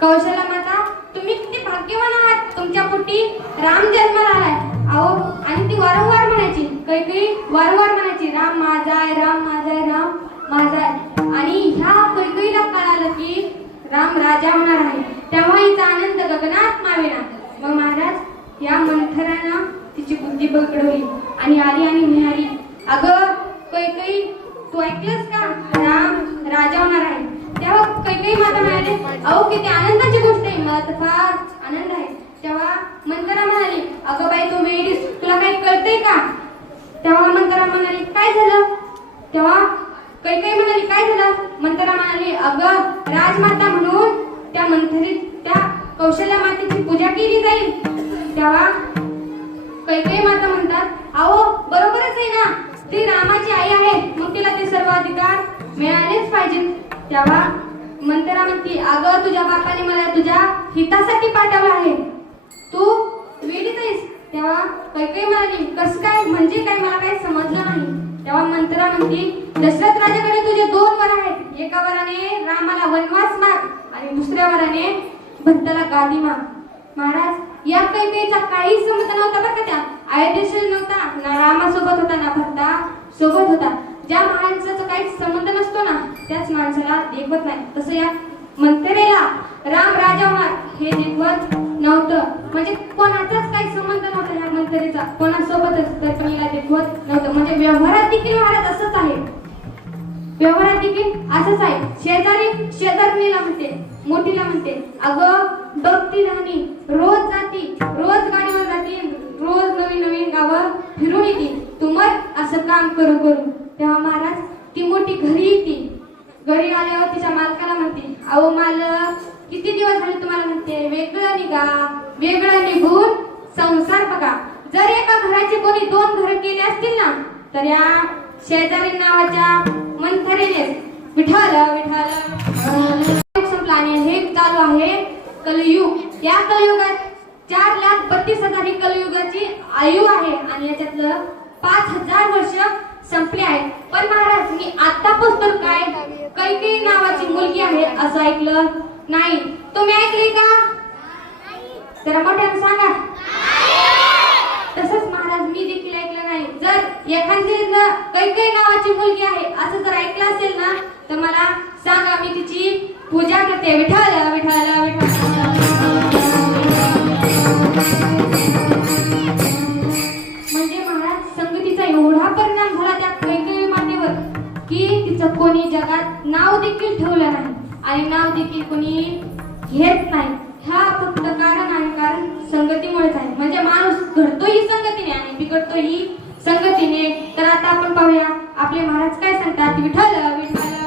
कौशल्या माता तुम्ही किती भाग्यवान आहात. तुमच्या पोटी राम जन्माला आलाय. अहो आणि ती वारंवार म्हणायची काही काही वारंवार म्हणायची राम माझा आहे राम माझा आहे राम माझा आहे आणि ह्या कैकईला कळालं की राम राजा होणार आहे. तेव्हा हिचा आनंद गगनात मावेना. मग महाराज या मंथरानं तिची बुद्धी बळकवली आणि आली आणि म्हणाली अगं कैकई तू ऐकलंस का? राम राजा होणार आहे. तेव्हा कैकई माता म्हणाले अहो किती आनंदाची गोष्ट आहे. मला तर फार आनंद आहे. तेव्हा मंतरा म्हणाली अगं बाई तू वेळीस तुला काही कळतंय का? तेव्हा मंतरा म्हणाली काय झालं? तेव्हा कैकई म्हणाली काय झालं? मंतरा म्हणाली अगं राजमाता म्हणून त्या मंथरीत त्या कौशल्या मातेची पूजा केली जाईल. तेव्हा कैकेयी माता म्हणतात अहो बरोबरच आहे ना. ती रामाची आई आहे. मग तिला ते सर्व अधिकार मिळालेच पाहिजेत. तेव्हा मंतरा म्हणती अगं तुझ्या बापाने मला तुझ्या हितासाठी पाठवलं आहे. तू वेळीच आहेस. तेव्हा कैकई म्हणाली कसं काय? म्हणजे काय? मला काही समजलं नाही. तेव्हा मंत्रा म्हणती दशरथ राजाकडे तुझे दोन वर आहेत. एका वराने रामाला वनवास माग आणि दुसऱ्या वराने भक्ताला गादी माग महाराज या कैकेईचा काही संबंध नव्हता बरं का त्या. अयोध्येशी नव्हता ना रामासोबत होता ना भक्ता सोबत होता. ज्या माणसाचा काहीच संबंध नसतो ना त्याच माणसाला देखवत नाही. तसं या मंत्रेला राम राजा मार हे देखवत नव्हतं. म्हणजे कोणाचाच काही संबंध नव्हता या मंत्रेचा. कोणासोबतच तर पण देखवत नव्हतं. म्हणजे व्यवहारात देखील महाराज असंच आहे. व्यवहारात देखील असंच आहे. शेजारी शेजारणीला म्हणते मोठीला म्हणते अगं बघती राहणी रोज जाती रोज गाडीवर जाती रोज नवीन नवीन गावं फिरून येते. तुम्हाला असं काम करू करू. तेव्हा महाराज ती मोठी घरी येते. घरी आल्यावर तिच्या मालकाला म्हणते अहो मालक किती दिवस झाले तुम्हाला म्हणते वेगळं निघा वेगळं निघून संसार बघा. जर एका घराचे कोणी दोन घर केले असतील ना तर या शेजारी नावाच्या मंथरेने विठाल विठाल प्लाने हे चालू आहे कलयुग. या कलयुगात चार लाख बत्तीस हजार ही कलयुगाची आयु आहे आणि याच्यातलं पाच हजार वर्ष संपले आहेत पण महाराज मी आता पुस्तक काय कैकेयी नावाची मुलगी आहे असं ऐकलं नाही. तुम्ही ऐकले का? जरा मोठ्यानं सांगा. तसंच महाराज मी देखील ऐकलं नाही. जर एखादी कैकेयी नावाची मुलगी आहे असं जर ऐकलं असेल ना तर मला सांगा मी तिची पूजा करते. विठाल विठाल संगतीमुळेच आहे. म्हणजे माणूस घडतोही संगतीने आणि बिघडतोही संगतीने. तर आता आपण पाहूया आपले महाराज काय सांगतात? विठ्ठल विठ्ठल.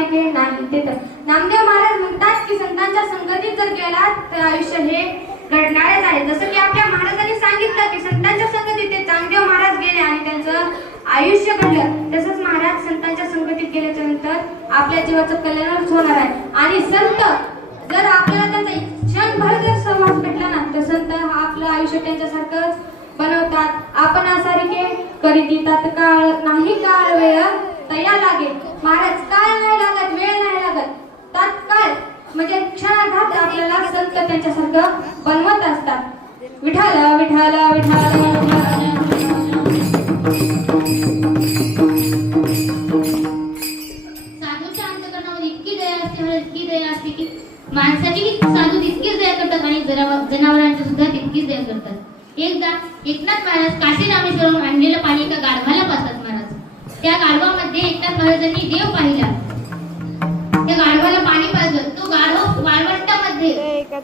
सारे खेळ नाही. ते तर. नामदेव महाराज म्हणतात की संतांच्या संगतीत जर गेला तर आयुष्य हे घडणारच आहे. जसं की आपल्या महाराजांनी सांगितलं की संतांच्या संगतीत ते चांगदेव महाराज गेले आणि त्यांचं आयुष्य घडलं. तसंच महाराज संतांच्या संगतीत गेल्याच्यानंतर आपल्या जीवाचं कल्याणच होणार आहे. आणि संत जर आपल्याला त्यांचा क्षणभर जर सहवास भेटला ना तर संत हा आपलं आयुष्य त्यांच्यासारखंच बनवतात. आपण असारखे करीत येतात काळ नाही काळ वेळ तया लागेल. महाराज काय नाही लागत वेळ नाही लागत. तात्काळ म्हणजे क्षणार्धात आपल्याला संत त्यांच्यासारखं बनवत असतात. विठाल विठाल विठाल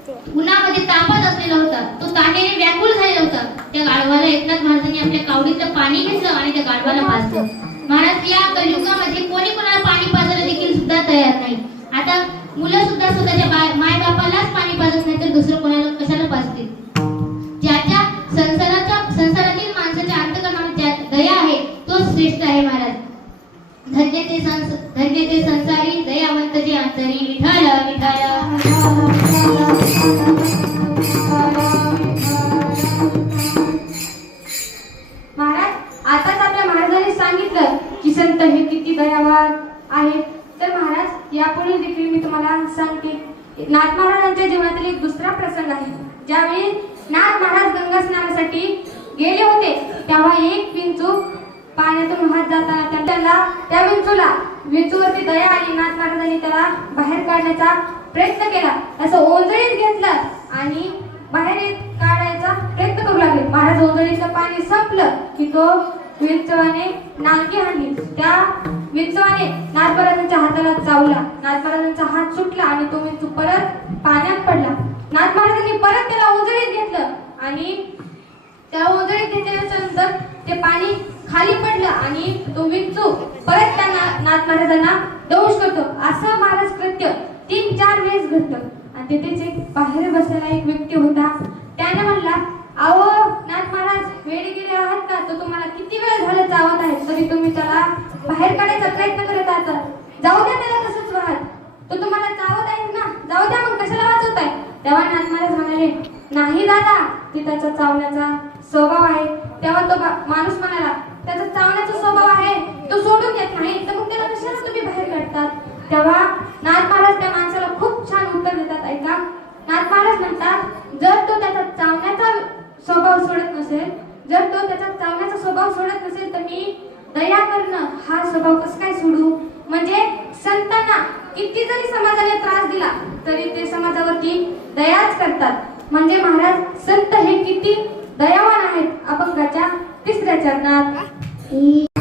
उन्हामध्ये तापत असलेला होता. तो तानेने व्याकुळ झालेला होता. त्या गाढवाला एकनाथ महाराजांनी आपल्या कावडीतलं पाणी घेतलं आणि त्या गाढवाला पाजलं. महाराज या कलियुगामध्ये कोणी कोणाला पाणी पाजायला देखील सुद्धा तयार नाही. आता मुलं सुद्धा स्वतःच्या माय बापालाच संत हे किती दयावान आहेत तर महाराज यापुढे देखील मी तुम्हाला सांगते. नाथ महाराजांच्या जीवनातील एक दुसरा प्रसंग आहे. ज्यावेळी नाथ महाराज गंगा स्नानासाठी गेले होते तेव्हा एक विंचू पाण्यातून वाहत जाताना त्या- त्यांना त्या विंचूला विंचूवरती दया आली. नाथ महाराजांनी त्याला बाहेर काढण्याचा प्रयत्न केला. असं ओंजळीत घेतलं आणि बाहेर काढायचा प्रयत्न करू लागले. महाराज ओंजळीचं पाणी संपलं की तो विंचवाने नांगी हाणली त्या विंचवाने नाथपराजांच्या हाताला चावला. नाथ हात सुटला आणि तो विंचू परत पाण्यात पडला. नाथ महाराजांनी परत त्याला ओंजळीत घेतलं आणि त्या ओंजळीत घेतल्याच्या नंतर ते पाणी खाली पडलं आणि तो विंचू परत त्या नाथ महाराजांना दंश करतो. असं महाराज कृत्य तीन चार वेळेस घडतं. आणि तिथेच एक बाहेर बसलेला एक व्यक्ती होता. त्याने म्हणला अहो महाराज वेळ गेले आहात का? तो तुम्हाला किती वेळ झालं चावत आहे? तरी तुम्ही त्याला बाहेर काढायचा प्रयत्न करत आहात. जाऊ द्या त्याला तसंच वाहत. तो तुम्हाला चावत आहे ना? जाऊ द्या मग कशाला वाचवत आहे? तेव्हा नाथ महाराज म्हणाले नाही दादा ती त्याचा चावण्याचा स्वभाव आहे. तेव्हा तो बा- माणूस म्हणाला त्याचा चावण्याचा स्वभाव आहे. तो सोडून देत नाही. तर मग त्याला कशाला तुम्ही बाहेर काढतात? तेव्हा नाथ महाराज त्या माणसाला खूप छान उत्तर देतात ऐका नाथ महाराज म्हणतात जर तो त्याचा चावण्याचा स्वभाव सोडत नसेल जर तो त्याचा चावण्याचा स्वभाव सोडत नसेल तर मी दया करणं हा स्वभाव कसं काय सोडू म्हणजे संतांना किती जरी समाजाने त्रास दिला तरी ते समाजावरती दयाच करतात म्हणजे महाराज संत